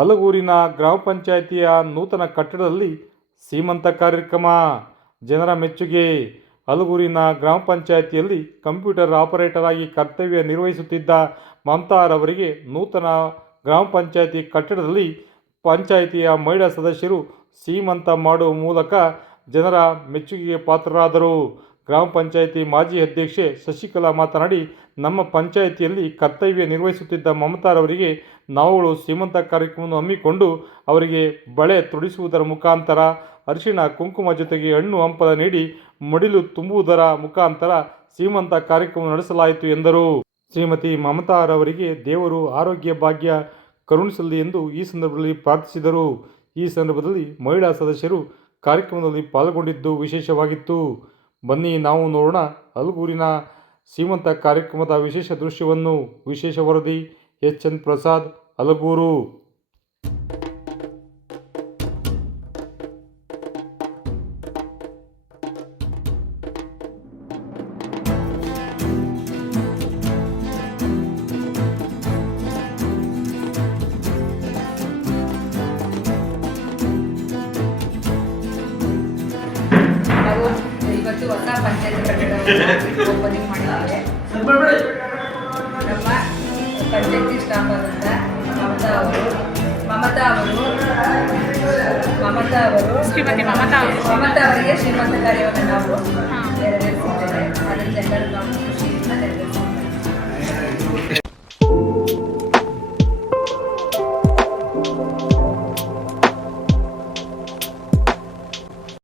ಹಲಗೂರಿನ ಗ್ರಾಮ ಪಂಚಾಯಿತಿಯ ನೂತನ ಕಟ್ಟಡದಲ್ಲಿ ಸೀಮಂತ ಕಾರ್ಯಕ್ರಮ ಜನರ ಮೆಚ್ಚುಗೆ. ಹಲಗೂರಿನ ಗ್ರಾಮ ಪಂಚಾಯಿತಿಯಲ್ಲಿ ಕಂಪ್ಯೂಟರ್ ಆಪರೇಟರ್ ಆಗಿ ಕರ್ತವ್ಯ ನಿರ್ವಹಿಸುತ್ತಿದ್ದ ಮಮತಾರವರಿಗೆ ನೂತನ ಗ್ರಾಮ ಪಂಚಾಯಿತಿ ಕಟ್ಟಡದಲ್ಲಿ ಪಂಚಾಯಿತಿಯ ಮಹಿಳಾ ಸದಸ್ಯರು ಸೀಮಂತ ಮಾಡುವ ಮೂಲಕ ಜನರ ಮೆಚ್ಚುಗೆಗೆ ಪಾತ್ರರಾದರು. ಗ್ರಾಮ ಪಂಚಾಯಿತಿ ಮಾಜಿ ಅಧ್ಯಕ್ಷೆ ಶಶಿಕಲಾ ಮಾತನಾಡಿ, ನಮ್ಮ ಪಂಚಾಯಿತಿಯಲ್ಲಿ ಕರ್ತವ್ಯ ನಿರ್ವಹಿಸುತ್ತಿದ್ದ ಮಮತಾರವರಿಗೆ ನಾವುಗಳು ಸೀಮಂತ ಕಾರ್ಯಕ್ರಮವನ್ನು ಹಮ್ಮಿಕೊಂಡು ಅವರಿಗೆ ಬಳೆ ತೊಡಿಸುವುದರ ಮುಖಾಂತರ ಅರಿಶಿಣ ಕುಂಕುಮ ಜೊತೆಗೆ ಹಣ್ಣು ಹಂಪಲ ನೀಡಿ ಮಡಿಲು ತುಂಬುವುದರ ಮುಖಾಂತರ ಸೀಮಂತ ಕಾರ್ಯಕ್ರಮ ನಡೆಸಲಾಯಿತು ಎಂದರು. ಶ್ರೀಮತಿ ಮಮತಾರವರಿಗೆ ದೇವರು ಆರೋಗ್ಯ ಭಾಗ್ಯ ಕರುಣಿಸಲಿ ಎಂದು ಈ ಸಂದರ್ಭದಲ್ಲಿ ಪ್ರಾರ್ಥಿಸಿದರು. ಈ ಸಂದರ್ಭದಲ್ಲಿ ಮಹಿಳಾ ಸದಸ್ಯರು ಕಾರ್ಯಕ್ರಮದಲ್ಲಿ ಪಾಲ್ಗೊಂಡಿದ್ದು ವಿಶೇಷವಾಗಿತ್ತು. ಬನ್ನಿ ನಾವು ನೋಡೋಣ ಹಲಗೂರಿನ ಸೀಮಂತ ಕಾರ್ಯಕ್ರಮದ ವಿಶೇಷ ದೃಶ್ಯವನ್ನು. ವಿಶೇಷ ವರದಿ ಎಚ್.ಎನ್. ಪ್ರಸಾದ್, ಹಲಗೂರು. ಇವತ್ತು ಹೊಸ ಪಂಚಾಯತ್ ಕಟ್ಟಡವನ್ನು ಓಪನಿಂಗ್ ಮಾಡಿದ್ದೇವೆ. ನಮ್ಮ ಪಂಚಾಯತಿ ಸ್ಟಾಫ್ ಆದಂಥ ಶ್ರೀಮತಿ ಮಮತಾ ಅವರಿಗೆ ಶ್ರೀಮಂತ ಕಾರ್ಯವನ್ನು ನಾವು